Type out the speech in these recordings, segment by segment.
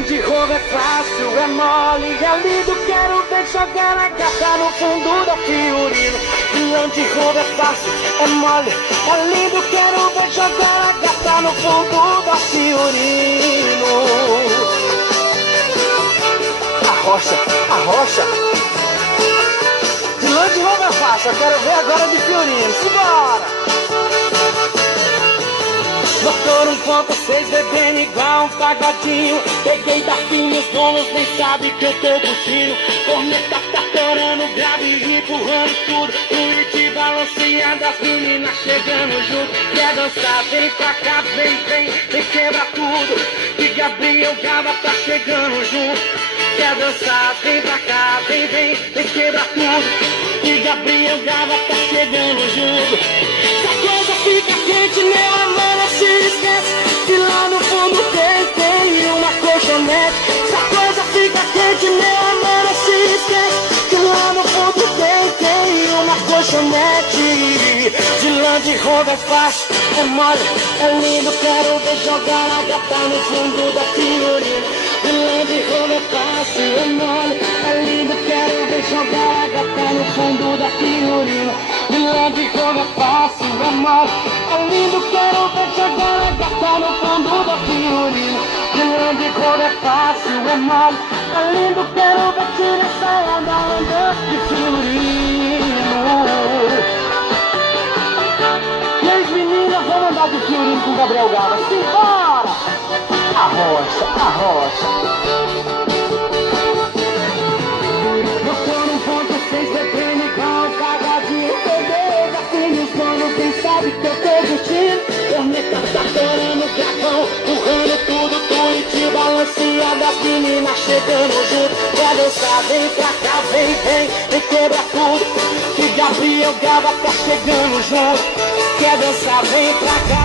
Land Rover é fácil, é mole, é lindo. Quero ver jogar a gata no fundo da Fiorino. De Land Rover é fácil, é mole, é lindo. Quero ver jogar a gata no fundo da Fiorino. Arrocha. De Land Rover é fácil, eu quero ver agora de Fiorino. Simbora! Motor 1.6 bebendo igual um pagodinho. Peguei da fim, os donos nem sabem que eu tô curtindo. Corneta tá torando, grave e empurrando tudo. Tweet balanceando, as meninas chegando junto. Quer dançar, vem pra cá, vem quebra tudo. Que Gabriel Gava tá chegando junto. Quer dançar, vem pra cá, vem quebra tudo. Que Gabriel Gava tá chegando junto. Se a coisa fica quente, meu amor, não se esquece que lá no fundo tem uma colchonete. Se a coisa fica quente, meu amor, não se esquece que lá no fundo tem uma colchonete. De Land Rover é fácil, é mole, é lindo. Quero ver jogar a gata no fundo da Fiorino. De Land Rover é fácil, é mole, é lindo. Quero ver jogar a gata no fundo da Fiorino. De Land Rover é fácil, é mole, é lindo. Quero ver jogar a gata no fundo da Fiorino. De Land Rover é fácil, é mole, é lindo. Quero ver tirar essa onda de Fiorino. E as meninas vão andar de Fiorino com Gabriel Gava. Simbora! Arrocha. Motor 1.6 bebendo igual um pagodinho. Peguei da filha, os donos quem sabe que eu tô curtindo. Corneta tá torando, gravão, empurrando tudo. Tweet balanceando, as meninas chegando junto. Quer dançar, vem pra cá, vem quebra tudo. Que Gabriel Gava tá chegando junto. Quer dançar, vem pra cá,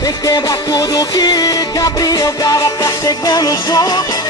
vem quebra tudo. Que Gabriel Gava tá chegando junto.